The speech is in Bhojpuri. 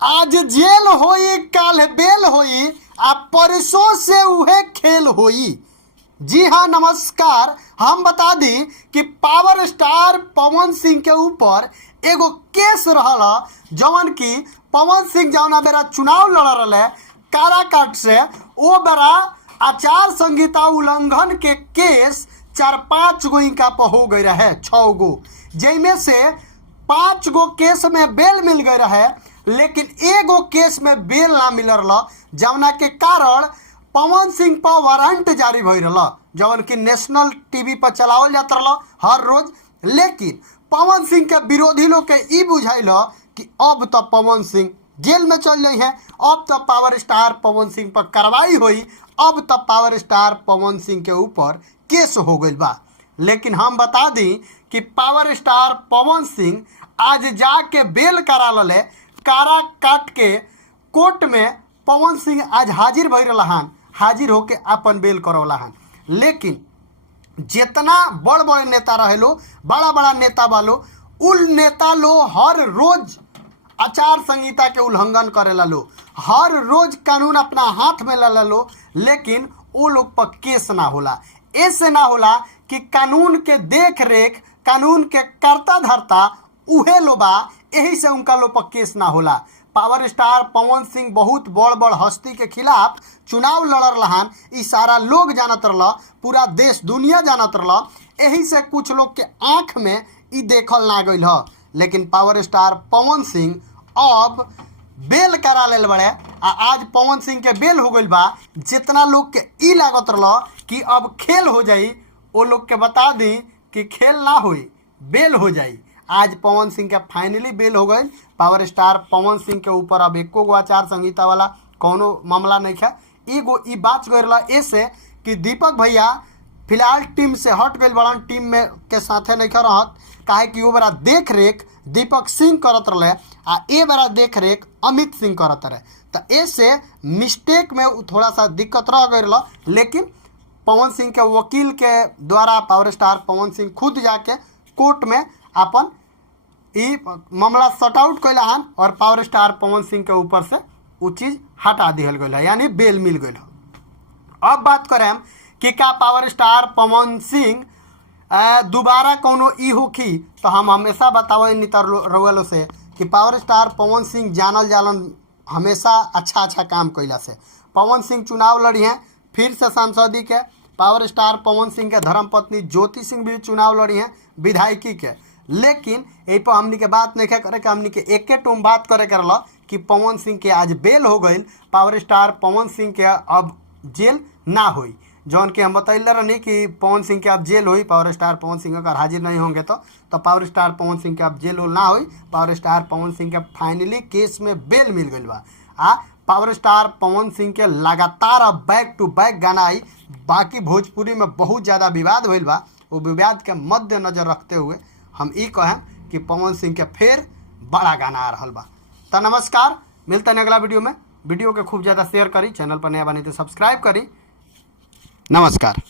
आज जेल होई काल बेल होई आ परसों से उहे खेल होई। जी हाँ नमस्कार। हम बता दी कि पावर स्टार पवन सिंह के ऊपर एगो केस रहला जवन की पवन सिंह जौना बेरा चुनाव लड़ रहे काराकाट से ओ बेरा आचार संहिता उल्लंघन के केस 4-5 गो इनका पर हो गई रहे 6 गो, जिनमें से 5 गो केस में बेल मिल गए रहे, लेकिन एगो केस में बेल ना मिल रहा जवना के कारण पवन सिंह पर वारंट जारी भई रहा जवन की नेशनल टीवी पर चलावल जात रहा हर रोज। लेकिन पवन सिंह के विरोधी लोग के ई बुझाइल कि अब तो पवन सिंह जेल में चल जाई है, अब तो पावर स्टार पवन सिंह पर कार्रवाई हुई, अब तो पावर स्टार पवन सिंह के ऊपर केस हो गई बा। लेकिन हम बता दी कि पावर स्टार पवन सिंह आज जाके बेल करा ले कारा काट के कोर्ट में पवन सिंह आज हाजिर भई रहन, हाजिर होके अपन बेल करौला हन। लेकिन जितना बड़ बड़ नेता रहे लो, बड़ा बड़ा नेता वालो, उन नेता लो हर रोज आचार संहिता के उल्लंघन करेला लो, हर रोज कानून अपना हाथ में ले लो, लेकिन वो लोग पर केस ना होला। ऐसे ना होला कि कानून के देख रेख, कानून के करता धरता उहे लो बा, यही से उनका लो पर केस ना होला। पावर स्टार पवन सिंह बहुत बड़ बड़ हस्ती के खिलाफ चुनाव लड़ रहा, ई सारा लोग जानत रहा, पूरा देश दुनिया जानत रहा, यही से कुछ लोग के आंख में ई देखल ना गई ह। लेकिन पावर स्टार पवन सिंह अब बेल करा ले बड़े, आज पवन सिंह के बेल हो गई बा। जितना लोग के ई लागत रहा कि अब खेल हो जाई, वो लोग के बता दी कि खेल ना होई, बेल हो जाई। आज पवन सिंह के फाइनली बेल हो गई। पावर स्टार पवन सिंह के ऊपर अब एको गो आचार संहिता वाला कोनो मामला नहीं है। एगो ई बात गई रहा ऐसे कि दीपक भैया फिलहाल टीम से हट गए बड़न, टीम में के साथे नहीं रहत, काहे कि वो बड़ा देख रेख दीपक सिंह करत रहे आ ए बड़ा देख रेख अमित सिंह करत रहे, तो ऐसे मिस्टेक में थोड़ा सा दिक्कत रह गई रहा। लेकिन पवन सिंह के वकील के द्वारा पावर स्टार पवन सिंह खुद जाके कोर्ट में अपन ई मामला सॉर्ट आउट कैला हन और पावर स्टार पवन सिंह के ऊपर से वो चीज़ हटा दिहल गई है, यानी बेल मिल गई है। अब बात करें कि का पावर स्टार पवन सिंह दोबारा कोनो ई होखी, तो हम हमेशा बतावे नितर रउलो से कि पावर स्टार पवन सिंह जानल जालन हमेशा अच्छा अच्छा काम कैला से। पवन सिंह चुनाव लड़ी हैं फिर से सांसदी के, पावर स्टार पवन सिंह के धर्मपत्नी ज्योति सिंह भी चुनाव लड़ी हैं विधायकी के। लेकिन यही पर हमनी के बात नहीं करे कि हमनी के एक टूम बात करे कर कि पवन सिंह के आज बेल हो गई, पावर स्टार पवन सिंह के अब जेल ना हुई। जौन कि हम बतैले रहनी कि पवन सिंह के अब जेल हुई, पावर स्टार पवन सिंह अगर हाजिर नहीं होंगे तो पावर स्टार पवन सिंह के अब जेल ना हुई। पावर स्टार पवन सिंह के फाइनली केस में बेल मिल गई बा। पावर स्टार पवन सिंह के लगातार अब बैक टू बैक गाना आई, बाकी भोजपुरी में बहुत ज़्यादा विवाद हुई बा। वो विवाद के मद्देनजर रखते हुए हम ई कहें कि पवन सिंह के फिर बड़ा गाना आ रहा बा। तो नमस्कार, मिलते हैं अगला वीडियो में। वीडियो के खूब ज़्यादा शेयर करी, चैनल पर नया बनी तो सब्सक्राइब करी। नमस्कार।